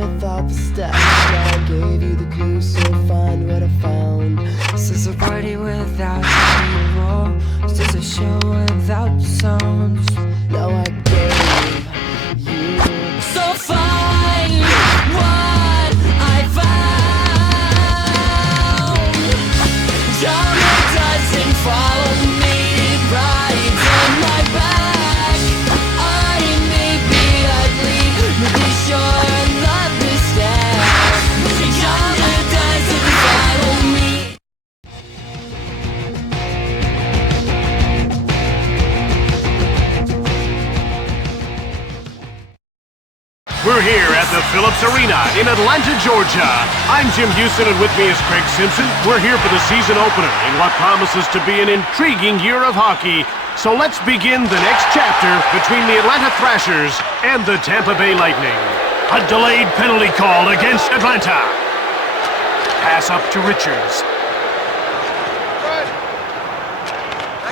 without the steps. I gave you the clue, so find what I found. This is a party without people. This is a show without sounds. Now I gave you. So find what I found. Drama doesn't follow me, it rides on my back. I may be ugly, but be sure love is there. Drama doesn't follow me. We're here at the Phillips Arena in Atlanta, Georgia. I'm Jim Houston, and with me is Craig Simpson. We're here for the season opener in what promises to be an intriguing year of hockey. So let's begin the next chapter between the Atlanta Thrashers and the Tampa Bay Lightning. A delayed penalty call against Atlanta. Pass up to Richards.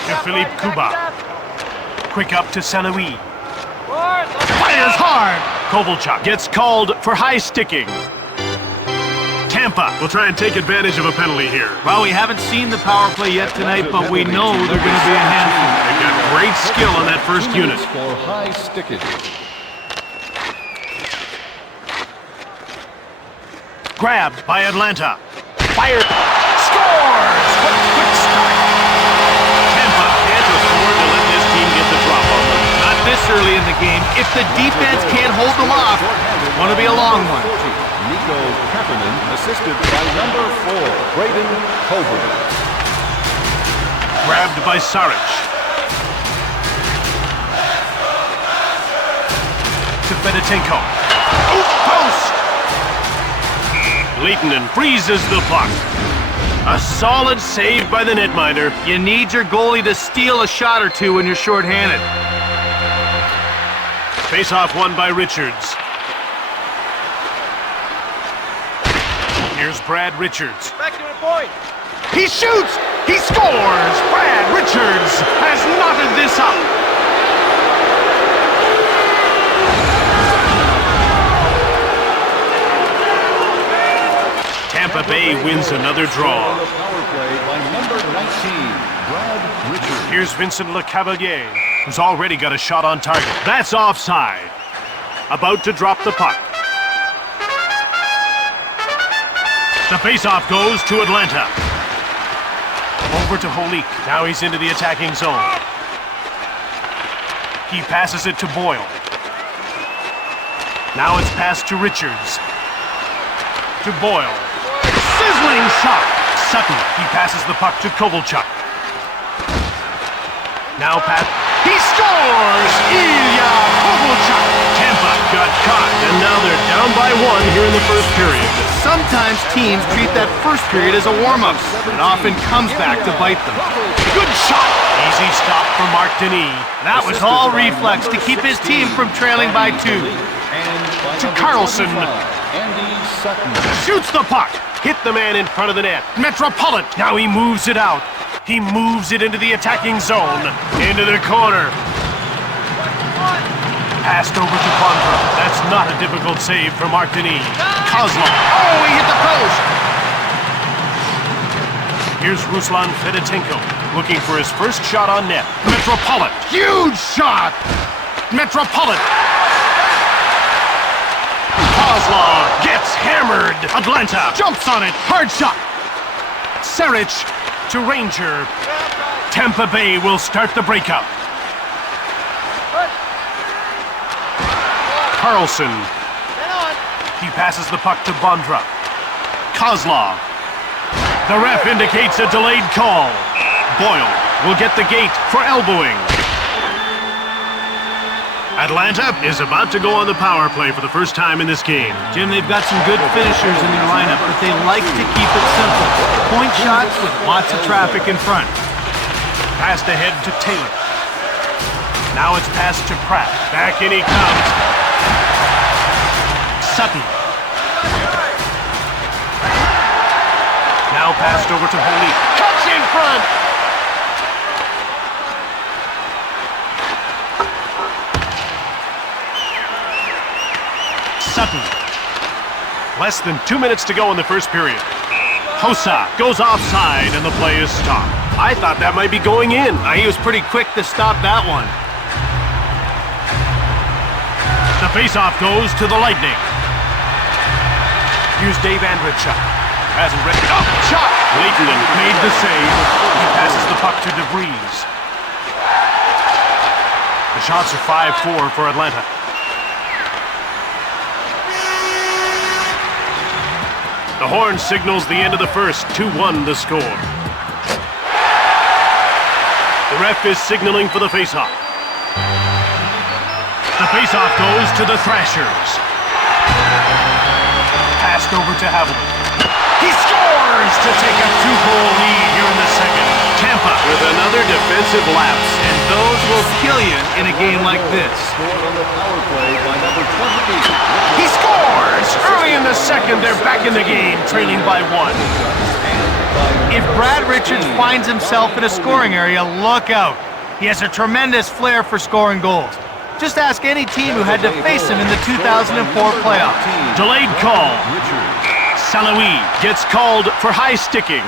To Philippe Kuba. Quick up to Saint-Louis. Fires hard! Kovalchuk gets called for high sticking. Tampa will try and take advantage of a penalty here. Well, we haven't seen the power play yet tonight, but we know they're going to be a handful. They've got great skill on that first unit. For high stickage. Grabbed by Atlanta. Fired. Scores! What a quick start. Tampa can't afford to let this team get the drop on them. Not this early in the game. If the defense can't hold them off, it's going to be a long one. Nico Kapanen, assisted by number 4, Braden Coburn. Grabbed by Saric. To Fedotenko. Oop, post! Leitonen freezes the puck. A solid save by the netminder. You need your goalie to steal a shot or two when you're shorthanded. Face-off won by Richards. Here's Brad Richards. Back to the point. He shoots! He scores! Brad Richards has knotted this up. Tampa Bay wins another draw. The power play by number 19, Brad Richards. Here's Vincent Lecavalier, who's already got a shot on target. That's offside. About to drop the puck. The faceoff goes to Atlanta. Over to Holik. Now he's into the attacking zone. He passes it to Boyle. Now it's passed to Richards. To Boyle. Sizzling shot. Sutton. He passes the puck to Kovalchuk. Now Pat. He scores! Ilya Kovalchuk! Tampa got caught, and now they're down by 1 here in the first period. Sometimes teams treat that first period as a warm-up. It often comes back to bite them. Good shot! Easy stop for Mark Denis. That was all reflex to keep his team from trailing by 2. To Carlson. Andy Sutton. Shoots the puck. Hit the man in front of the net. Metropolitan. Now he moves it out. He moves it into the attacking zone. Into the corner. Passed over to Bondra. That's not a difficult save for Mark Denis. Kozlov. Oh, he hit the post. Here's Ruslan Fedotenko looking for his first shot on net. Metropolitan. Huge shot. Metropolitan. Kozlov gets hammered. Atlanta jumps on it. Hard shot. Saric to Ranger. Tampa Bay will start the breakup. Carlson. He passes the puck to Bondra. Kozlov. The ref indicates a delayed call. Boyle will get the gate for elbowing. Atlanta is about to go on the power play for the first time in this game. Jim, they've got some good finishers in their lineup, but they like to keep it simple. Point shots with lots of traffic in front. Passed ahead to Taylor. Now it's passed to Pratt. Back in he comes. Sutton. Now passed over to Holik. Cuts in front. Sutton. Less than 2 minutes to go in the first period. Hossa goes offside and the play is stopped. I thought that might be going in. He was pretty quick to stop that one. The faceoff goes to the Lightning. Here's Dave Andrichuk. Hasn't read. Oh, shot! Leitinen made the save. He passes the puck to DeVries. The shots are 5-4 for Atlanta. The horn signals the end of the first. 2-1 the score. The ref is signaling for the faceoff. The faceoff goes to the Thrashers. Passed over to Havlicek. He scores to take a 2-goal lead here in the second. Tampa with another defensive lapse. And those will kill you in a game like this. Scored on the power play by number 28. He scores! Early in the second, they're back in the game, trailing by 1. If Brad Richards finds himself in a scoring area, look out. He has a tremendous flair for scoring goals. Just ask any team who had to face him in the 2004 playoffs. Delayed call. Salawi gets called for high sticking.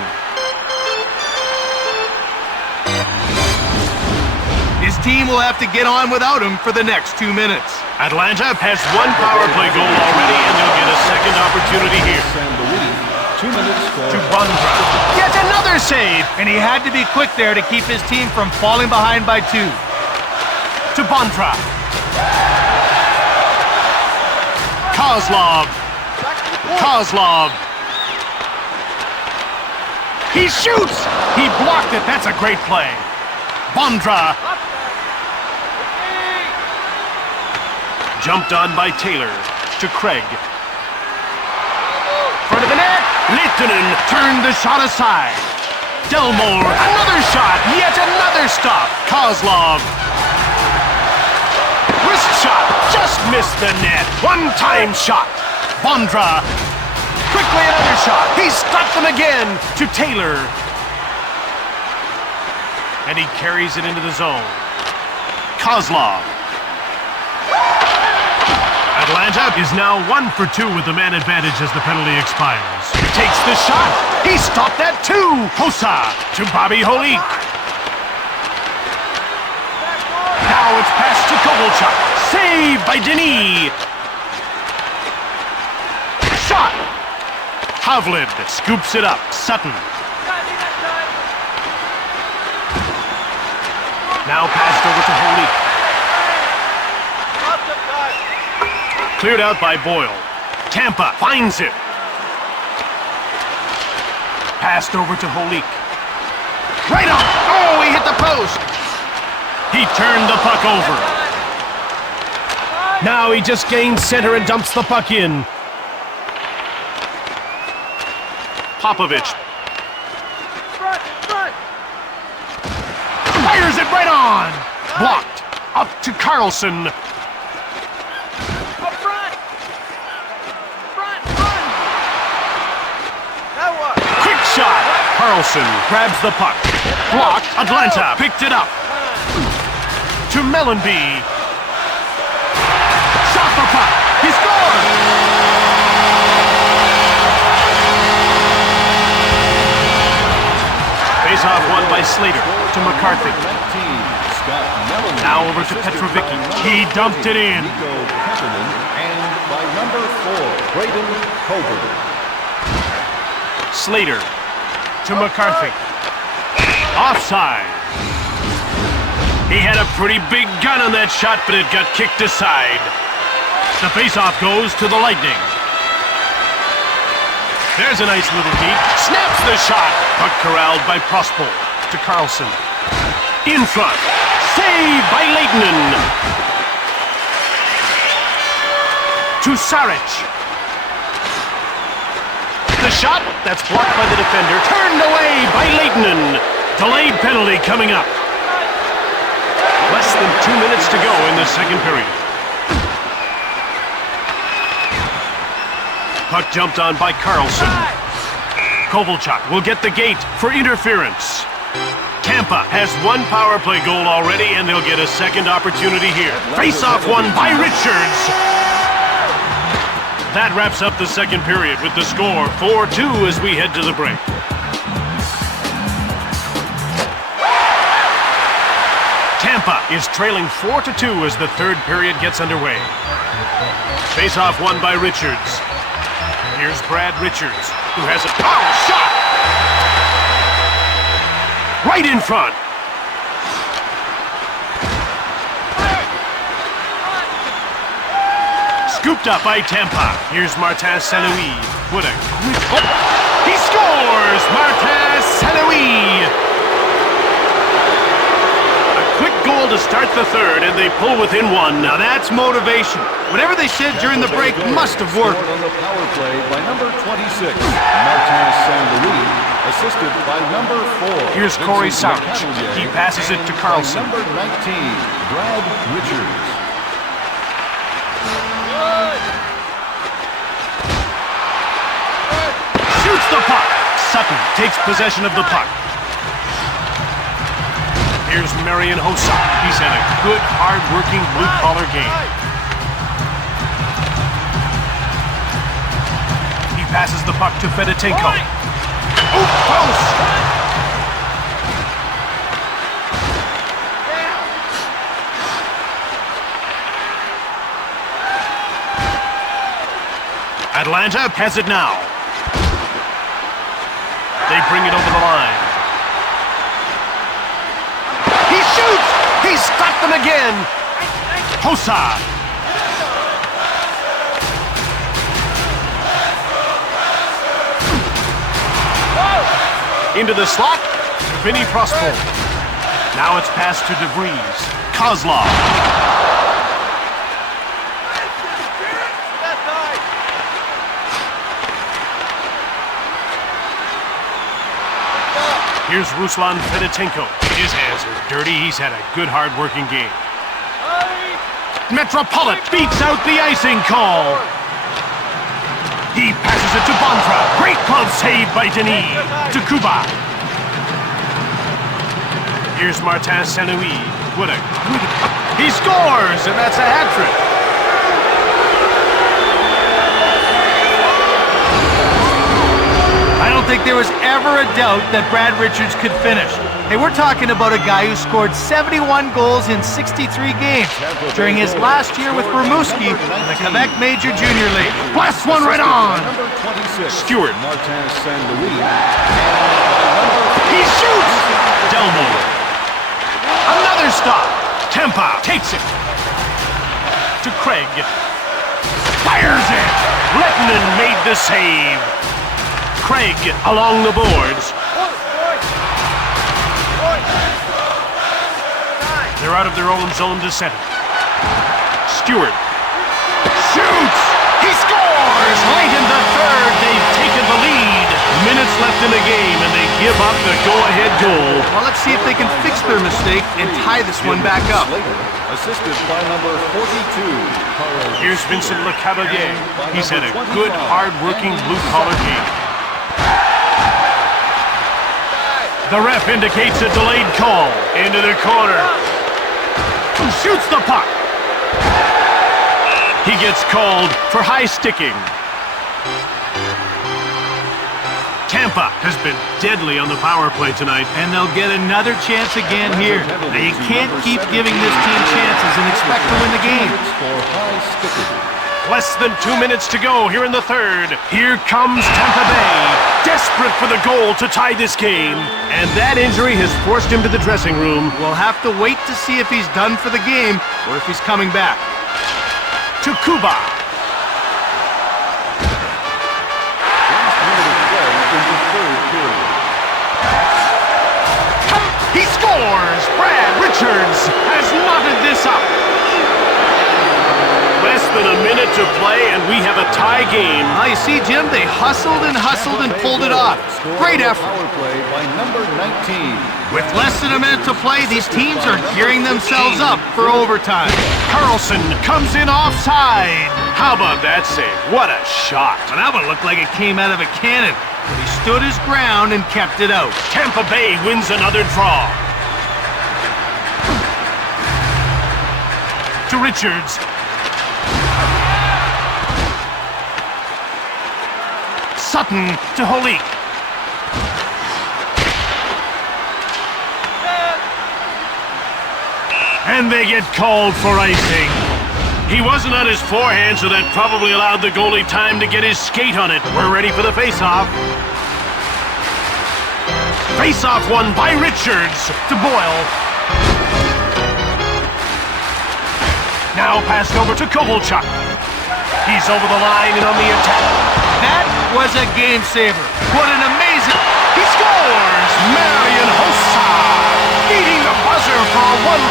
His team will have to get on without him for the next 2 minutes. Atlanta has one power play goal already, and they'll get a second opportunity here. And the lead, 2 minutes for To Bundra. Yet another save! And he had to be quick there to keep his team from falling behind by 2. To Bundra. Kozlov. Kozlov. He shoots! He blocked it. That's a great play. Bundra. Jumped on by Taylor. To Craig. Front of the net. Lehtinen turned the shot aside. Delmore. Another shot. Yet another stop. Kozlov. Wrist shot. Just missed the net. One-time shot. Bondra. Quickly another shot. He stopped them again to Taylor. And he carries it into the zone. Kozlov. Atlanta is now 1 for 2 with the man advantage as the penalty expires. Takes the shot. He stopped that too. Hossa to Bobby Holik. Now it's passed to Kovalchuk. Saved by Denis. Shot. Havlid scoops it up. Sutton. Now passed over to Holik. Cleared out by Boyle. Tampa finds it. Passed over to Holik. Right on! Oh, he hit the post! He turned the puck over. Now he just gains center and dumps the puck in. Popovich. Fires it right on! Blocked. Up to Carlson. Shot. Carlson grabs the puck. Blocked. Atlanta picked it up. To Mellenby. Shot the puck. He scored. Face-off won by Slater to McCarthy. Now over to Petrovicki. He dumped it in. And by number 4, Braden Coburn. Slater to McCarthy. Offside. He had a pretty big gun on that shot, but it got kicked aside. The faceoff goes to the Lightning. There's a nice little deep. Snaps the shot. Puck corralled by Prospol to Carlson. In front. Saved by Lehtinen. To Saric. The shot, that's blocked by the defender. Turned away by Lehtinen. Delayed penalty coming up. Less than 2 minutes to go in the second period. Puck jumped on by Carlson. Kovalchuk will get the gate for interference. Tampa has one power play goal already, and they'll get a second opportunity here. Face-off won by Richards. That wraps up the second period with the score 4-2 as we head to the break. Tampa is trailing 4-2 as the third period gets underway. Face-off won by Richards. Here's Brad Richards, who has a shot! Right in front! Scooped up by Tampa. Here's Martin St-Louis. What a quick... Oh! He scores! Martin St-Louis! A quick goal to start the third, and they pull within one. Now that's motivation. Whatever they said during the break must have worked. On the power play by number 26, Martin St-Louis, assisted by number 4. Here's Corey Sarich. He passes it to Carlson. Number 19, Brad Richards. Shoots the puck. Sutton takes possession of the puck. Here's Marian Hossa. He's had a good, hard-working, blue-collar game. He passes the puck to Fedotenko. Oh, close! Atlanta has it now. They bring it over the line. He shoots! He's got them again! Hossa! Into the slot, Vinny Prospero. Now it's passed to DeVries. Kozlov. Here's Ruslan Fedotenko. His hands are dirty. He's had a good, hard-working game. Metropolitan beats out the icing call. He passes it to Bontra. Great glove save by Denis. To Kuba. Here's Martin St-Louis. What a good... He scores, and that's a hat-trick. I don't think there was ever a doubt that Brad Richards could finish. Hey, we're talking about a guy who scored 71 goals in 63 games during his last year with Rimouski in the Quebec Major Junior League. Blast one right on! Number 26, Stewart. Martin St-Louis. He shoots! Delmo. Another stop. Tampa takes it. To Craig. Fires it! Lettinen made the save. Craig along the boards. They're out of their own zone to center. Stewart shoots! He scores! Late in the third, they've taken the lead. Minutes left in the game, and they give up the go-ahead goal. Well, let's see if they can fix their mistake and tie this one back up. Assisted by number 42. Here's Vincent Lecavalier. He's had a good, hard-working, blue-collar game. The ref indicates a delayed call. Into the corner. Shoots the puck. He gets called for high sticking. Tampa has been deadly on the power play tonight. And they'll get another chance again here. Now, you can't keep giving this team chances and expect to win the game. Less than 2 minutes to go here in the third. Here comes Tampa Bay, desperate for the goal to tie this game. And that injury has forced him to the dressing room. We'll have to wait to see if he's done for the game or if he's coming back. To Kuba. He scores! Brad Richards has knotted this up. Less than a minute to play, and we have a tie game. Now, you see, Jim, they hustled and pulled it off. Great effort. Power play by number 19. With less than a minute to play, these teams are gearing themselves up for overtime. Carlson comes in offside. How about that save? What a shot. Well, that one looked like it came out of a cannon. But he stood his ground and kept it out. Tampa Bay wins another draw. To Richards. Sutton to Holik. And they get called for icing. He wasn't on his forehand, so that probably allowed the goalie time to get his skate on it. We're ready for the face-off. Face-off won by Richards to Boyle. Now passed over to Kovalchuk. He's over the line and on the attack. That was a game saver. What an amazing... He scores! Marian Hossa beating the buzzer for a one...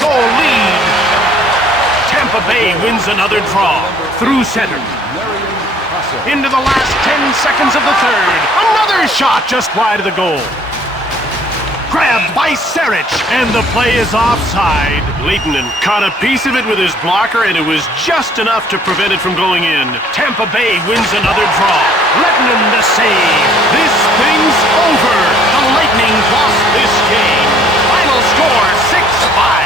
goal lead. Tampa Bay wins another draw through center. Into the last 10 seconds of the third. Another shot just wide of the goal. Grabbed by Saric, and the play is offside. Leitonen caught a piece of it with his blocker, and it was just enough to prevent it from going in. Tampa Bay wins another draw. Leitonen the save. This thing's over. The Lightning lost this game. Final score 6-5.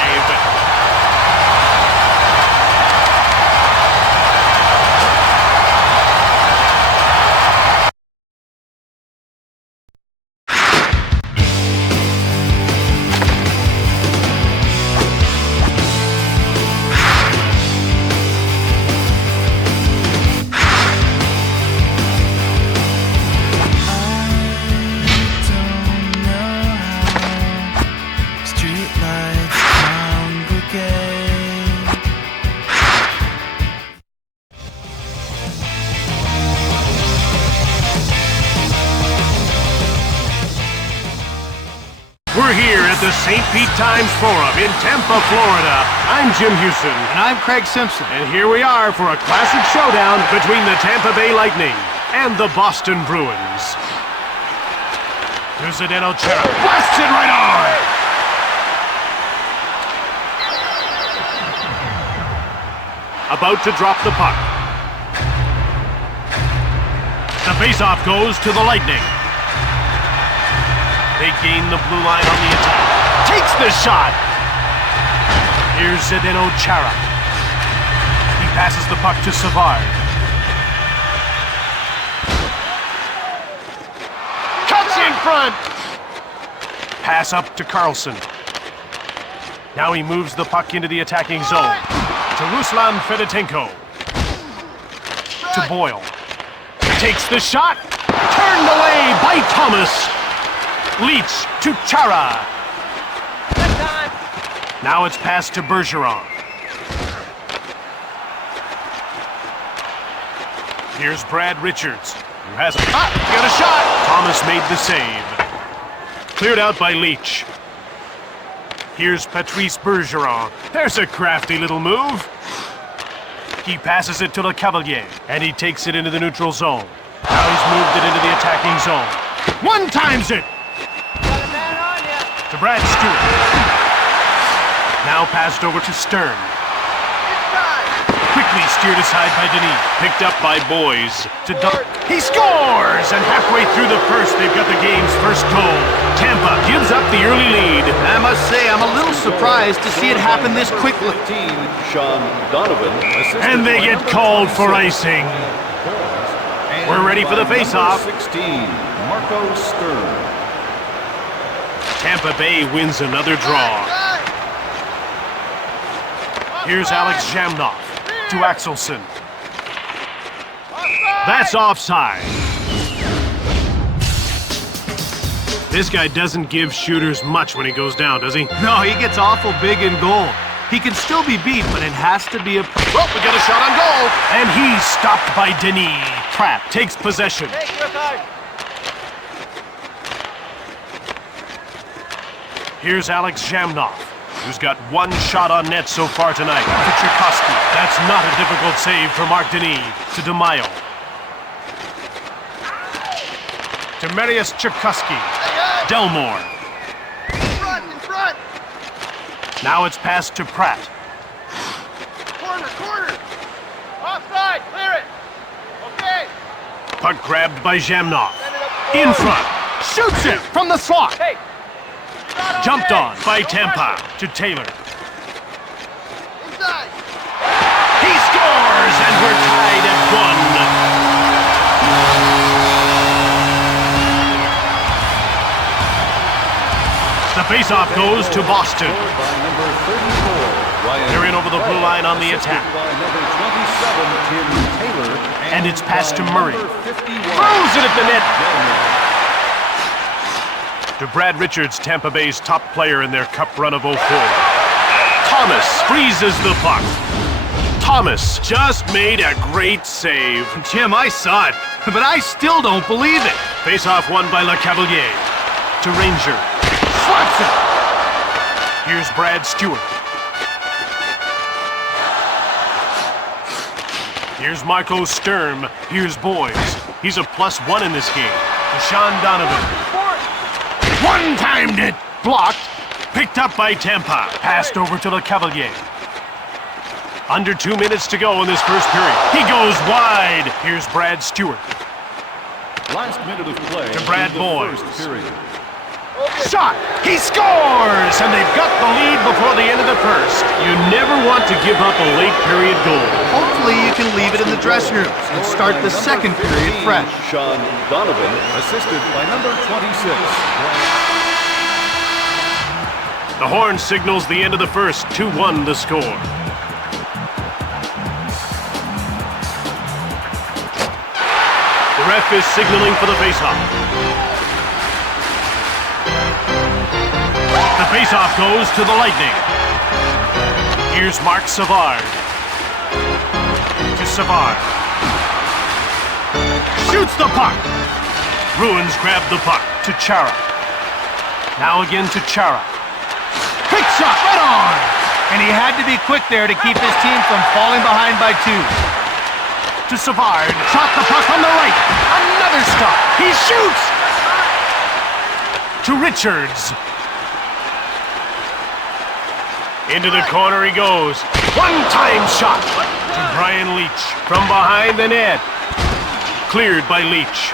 We're here at the St. Pete Times Forum in Tampa, Florida. I'm Jim Houston. And I'm Craig Simpson. And here we are for a classic showdown between the Tampa Bay Lightning and the Boston Bruins. Here's Zdeno Chara. Blasts it right on! About to drop the puck. The faceoff goes to the Lightning. They gain the blue line on the attack. Takes the shot! Here's Zdeno Chara. He passes the puck to Savard. Cuts in front! Pass up to Carlson. Now he moves the puck into the attacking zone. To Ruslan Fedotenko. To Boyle. Takes the shot! Turned away by Thomas! Leach to Chara. Now it's passed to Bergeron. Here's Brad Richards, who has got a shot. Thomas made the save. Cleared out by Leach. Here's Patrice Bergeron. There's a crafty little move. He passes it to Le Cavalier, and he takes it into the neutral zone. Now he's moved it into the attacking zone. One times it. To Brad Stewart. Now passed over to Stern. Quickly steered aside by Denis. Picked up by Boys. To he scores! And halfway through the first, they've got the game's first goal. Tampa gives up the early lead. I must say, I'm a little surprised to see it happen this quickly. Sean Donovan, and they get called for icing. We're ready for the face-off. 16, Marco Stern. Tampa Bay wins another draw. Here's Alex Jamnov to Axelson. That's offside. This guy doesn't give shooters much when he goes down, does he? No, he gets awful big in goal. He can still be beat, but it has to be a... Oh, we got a shot on goal. And he's stopped by Denis. Pratt takes possession. Here's Alex Jamnov, who's got one shot on net so far tonight. To Tchaikovsky. That's not a difficult save for Mark Denis. To DeMaio. To Marius Tchaikovsky. Delmore. In front! Now it's passed to Pratt. Corner! Offside! Clear it! Okay! Puck grabbed by Jamnov. In front. Shoots it from the slot. Hey! Jumped on by Tampa to Taylor. Inside! He faceoff goes to Boston. By number 34, Ryan They're in over the blue line on the assisted attack. by number 27, Tim Taylor. And it's passed to by Murray. number 51, Throws it at the net. Gilmore. To Brad Richards, Tampa Bay's top player in their cup run of 04. Thomas freezes the puck. Thomas just made a great save. Jim, I saw it, but I still don't believe it. Face-off won by LeCavalier. To Ranger. Slaps it. Here's Brad Stewart. Here's Marco Sturm. Here's Boys. He's a +1 in this game. To Sean Donovan. One-timed it. Blocked. Picked up by Tampa. Passed over to LeCavalier. Under 2 minutes to go in this first period. He goes wide. Here's Brad Stewart. Last minute of play To Brad in the Boys. first period. Shot! He scores! And they've got the lead before the end of the first. You never want to give up a late period goal. Hopefully you can leave it in the dressing room and start the second period fresh. Sean Donovan, assisted by number 26. The horn signals the end of the first. 2-1 the score. The ref is signaling for the faceoff. The faceoff goes to the Lightning. Here's Mark Savard. To Savard. Shoots the puck. Bruins grab the puck to Chara. Now again to Chara. Quick shot, right on! And he had to be quick there to keep his team from falling behind by 2. To Savard. Shot the puck on the right. Another stop. He shoots! To Richards. Into the corner he goes. One-time shot. To Brian Leach. From behind the net. Cleared by Leach.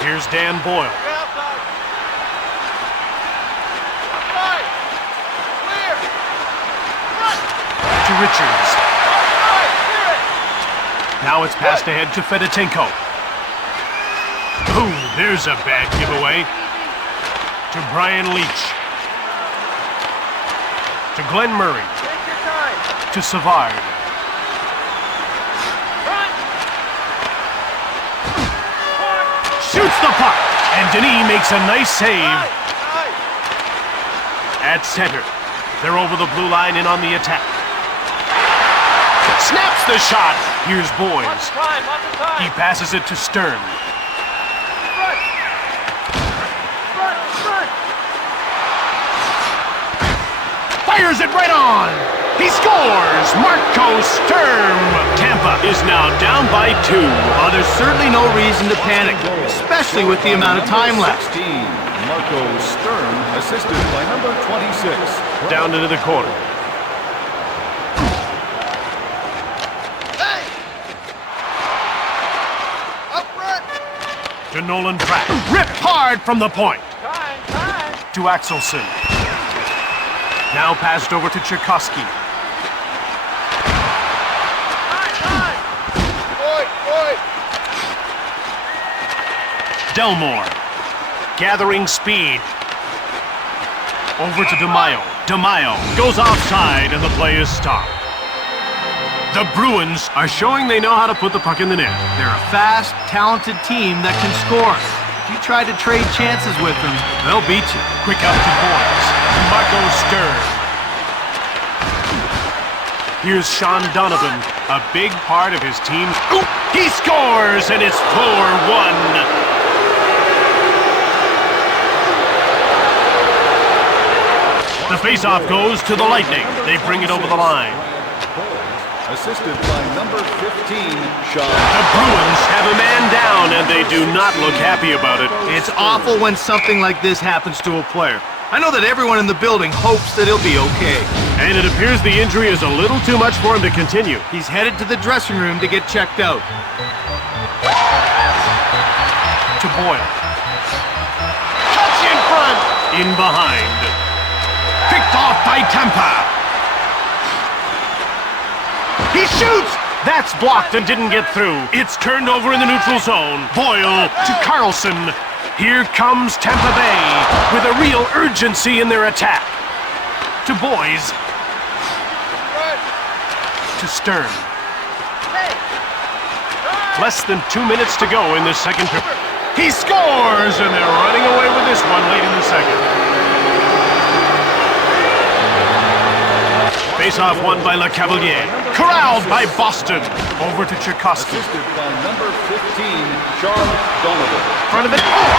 Here's Dan Boyle. To Richards. Now it's passed ahead to Fedotenko. Ooh, there's a bad giveaway. To Brian Leach. To Glenn Murray. To Savard. Shoots the puck. And Denis makes a nice save. At center. They're over the blue line and on the attack. Snaps the shot. Here's Boys. He passes it to Stern. Fires it right on. He scores. Marco Sturm. Tampa is now down by 2. Well, there's certainly no reason to panic, especially with the amount of time left. 16, Marco Sturm, assisted by number 26. Down into the corner. To Nolan Pratt. Ripped hard from the point. To Axelson. Now passed over to Tchaikovsky. Delmore. Gathering speed. Over to DeMaio. DeMaio goes offside and the play is stopped. The Bruins are showing they know how to put the puck in the net. They're a fast, talented team that can score. If you try to trade chances with them, they'll beat you. Quick out to Boys. Marco Stern. Here's Sean Donovan, a big part of his team. Ooh, he scores, and it's 4-1. The faceoff goes to the Lightning. They bring it over the line. Assisted by number 15, Sean. The Bruins have a man down, and they do not look happy about it. It's awful when something like this happens to a player. I know that everyone in the building hopes that he'll be okay. And it appears the injury is a little too much for him to continue. He's headed to the dressing room to get checked out. To Boyle. Cuts in front. In behind. Picked off by Tampa. He shoots! That's blocked and didn't get through. It's turned over in the neutral zone. Boyle to Carlson. Here comes Tampa Bay with a real urgency in their attack. To Boys. To Stern. Less than 2 minutes to go in this second period. He scores, and they're running away with this one late in the second. Face-off won by Le Cavalier. Corralled by Boston. Over to Tchaikovsky. Assisted by number 15, Sean Donovan. Front of it. Oh,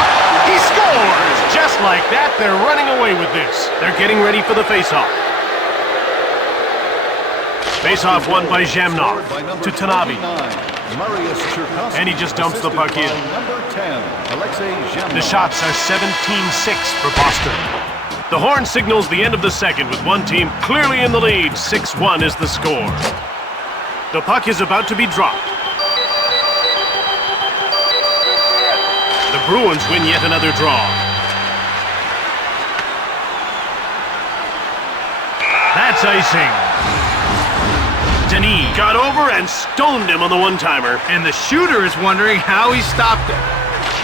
he scores! Just like that, they're running away with this. They're getting ready for the face-off. Face-off won by Jamnov. To Tanabe. And he just dumps the puck in. The shots are 17-6 for Boston. The horn signals the end of the second with one team clearly in the lead. 6-1 is the score. The puck is about to be dropped. The Bruins win yet another draw. That's icing. Denis got over and stoned him on the one-timer. And the shooter is wondering how he stopped it.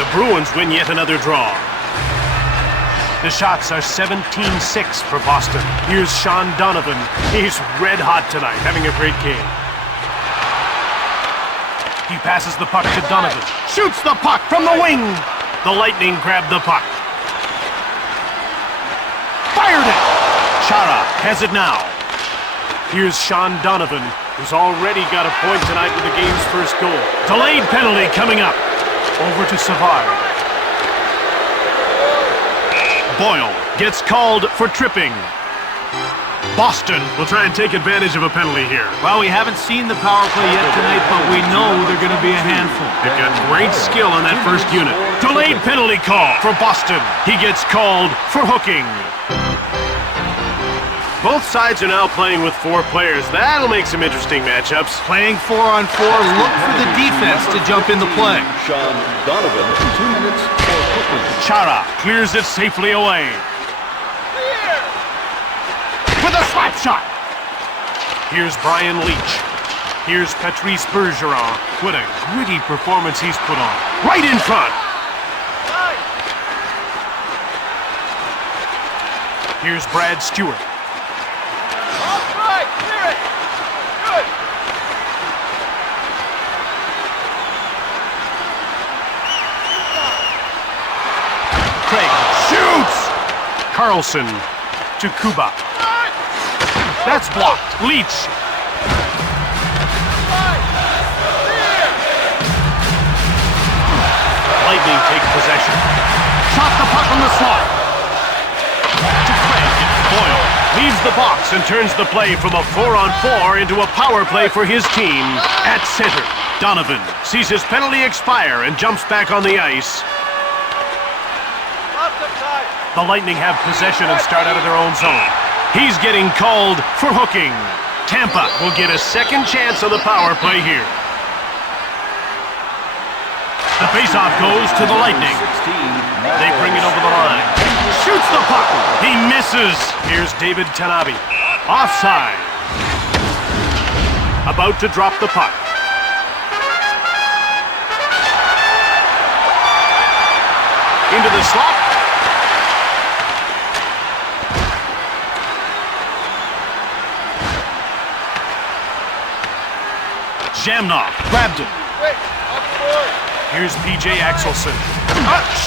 The Bruins win yet another draw. The shots are 17-6 for Boston. Here's Sean Donovan. He's red hot tonight, having a great game. He passes the puck to Donovan. Shoots the puck from the wing. The Lightning grab the puck. Fired it. Chara has it now. Here's Sean Donovan, who's already got a point tonight with the game's first goal. Delayed penalty coming up. Over to Savard. Boyle gets called for tripping. Boston will try and take advantage of a penalty here. Well, we haven't seen the power play yet tonight, but we know they're going to be a handful. They've got great skill on that first unit. Delayed penalty call for Boston. He gets called for hooking. Both sides are now playing with 4 players. That'll make some interesting matchups. Playing 4-on-4, look for the defense to jump into play. Sean Donovan, 2 minutes for hooking. Chara clears it safely away. With a slap shot. Here's Brian Leach. Here's Patrice Bergeron. What a gritty performance he's put on. Right in front. Here's Brad Stewart. Craig shoots! Carlson to Kuba. That's blocked. Leach. Lightning take possession. Shot the puck on the slot. To Craig. Boyle leaves the box and turns the play from a 4-on-4 into a power play for his team. At center, Donovan sees his penalty expire and jumps back on the ice. The Lightning have possession and start out of their own zone. He's getting called for hooking. Tampa will get a second chance on the power play here. The faceoff goes to the Lightning. They bring it over the line. Shoots the puck. He misses. Here's David Tanabe. Offside. About to drop the puck. Into the slot. Jamnov grabbed it. Here's P.J. Axelson.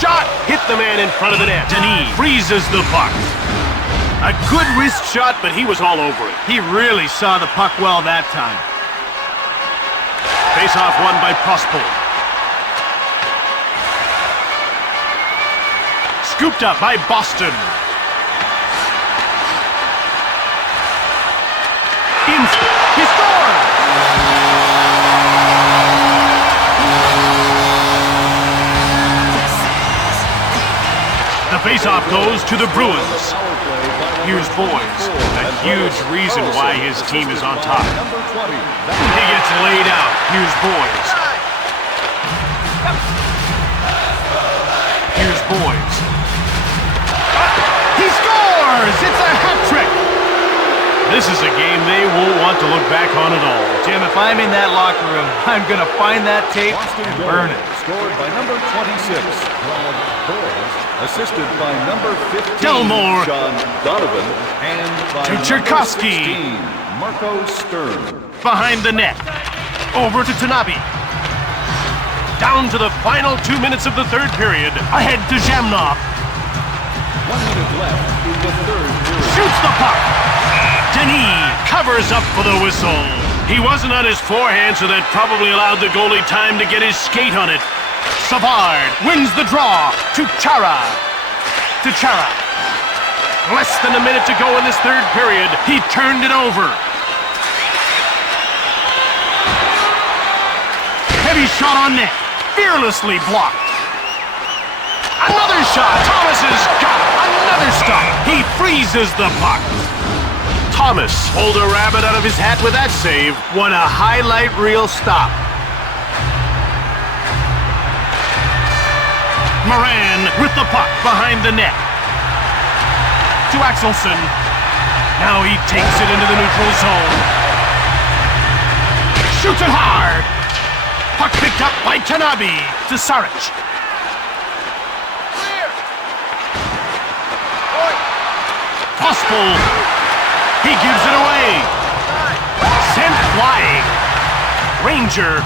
Shot! Hit the man in front of the net. Denis freezes the puck. A good wrist shot, but he was all over it. He really saw the puck well that time. Face-off won by Prospol. Scooped up by Boston. He scores! The faceoff goes to the Bruins. Here's Boys, a huge reason why his team is on top. He gets laid out. Here's Boys. Here's Boys. He scores! It's a hat trick! This is a game they won't want to look back on at all. Jim, if I'm in that locker room, I'm going to find that tape and burn it. Scored by number 26, Brad Burrows. Assisted by number 15, Delmore. Sean Donovan. And by To number Tchaikovsky. 16, Marco Stern. Behind the net. Over to Tanabe. Down to the final 2 minutes of the third period. Ahead to Zhamnov. 1 minute left in the third period. Shoots the puck. Denis covers up for the whistle. He wasn't on his forehand, so that probably allowed the goalie time to get his skate on it. Savard wins the draw to Chara. To Chara. Less than a minute to go in this third period. He turned it over. Heavy shot on net. Fearlessly blocked. Another shot. Thomas has got it. Another stop. He freezes the puck. Thomas pulled a rabbit out of his hat with that save. What a highlight reel stop. Moran with the puck behind the net. To Axelson. Now he takes it into the neutral zone. Shoots it hard. Puck picked up by Tanabe to Saric. Clear. Possible. He gives it away. Sent flying. Ranger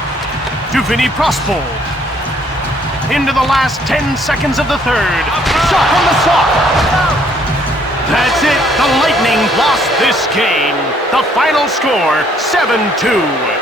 to Vinny Prospol. Into the last 10 seconds of the third. Shot on the soft. That's it. The Lightning lost this game. The final score, 7-2.